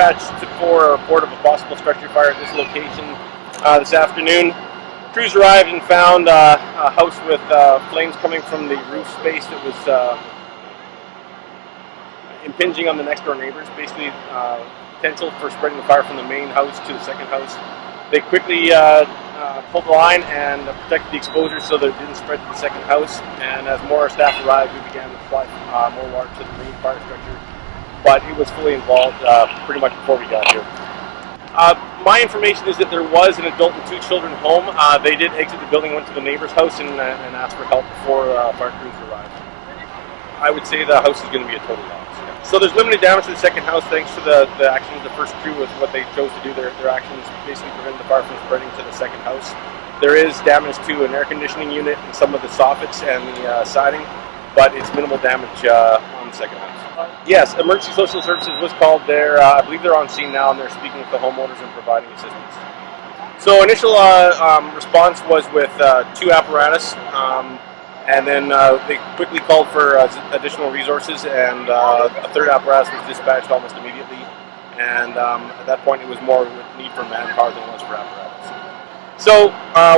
dispatched for a report of a possible structure fire at this location this afternoon. Crews arrived and found a house with flames coming from the roof space that was impinging on the next door neighbors, basically potential for spreading the fire from the main house to the second house. They quickly pulled the line and protected the exposure so that it didn't spread to the second house. And as more staff arrived, we began to apply more water to the main fire structure. But it was fully involved pretty much before we got here. My information is that there was an adult and 2 children home. They did exit the building, went to the neighbor's house, and asked for help before fire crews arrived. I would say the house is going to be a total loss. So there's limited damage to the second house thanks to the actions of the first crew with what they chose to do. Their actions basically prevented the fire from spreading to the second house. There is damage to an air conditioning unit and some of the soffits and the siding, but it's minimal damage on the second house. Yes, emergency social services was called there. I believe they're on scene now and they're speaking with the homeowners and providing assistance. So initial response was with 2 apparatus. And then they quickly called for additional resources, and a 3rd apparatus was dispatched almost immediately. And at that point, it was more need for manpower than it was for apparatus. So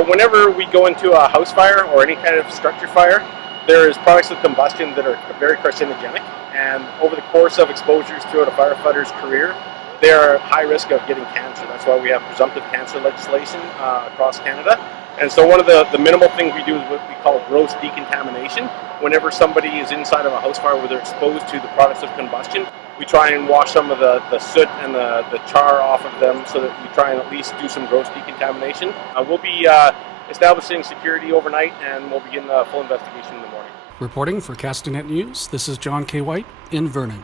whenever we go into a house fire or any kind of structure fire, there is products of combustion that are very carcinogenic. And over the course of exposures throughout a firefighter's career, they are at high risk of getting cancer. That's why we have presumptive cancer legislation across Canada. And so one of the minimal things we do is what we call gross decontamination. Whenever somebody is inside of a house fire where they're exposed to the products of combustion, we try and wash some of the soot and the char off of them so that we try and at least do some gross decontamination. We'll be establishing security overnight, and we'll begin the full investigation in the morning. Reporting for Castanet News, this is John K. White in Vernon.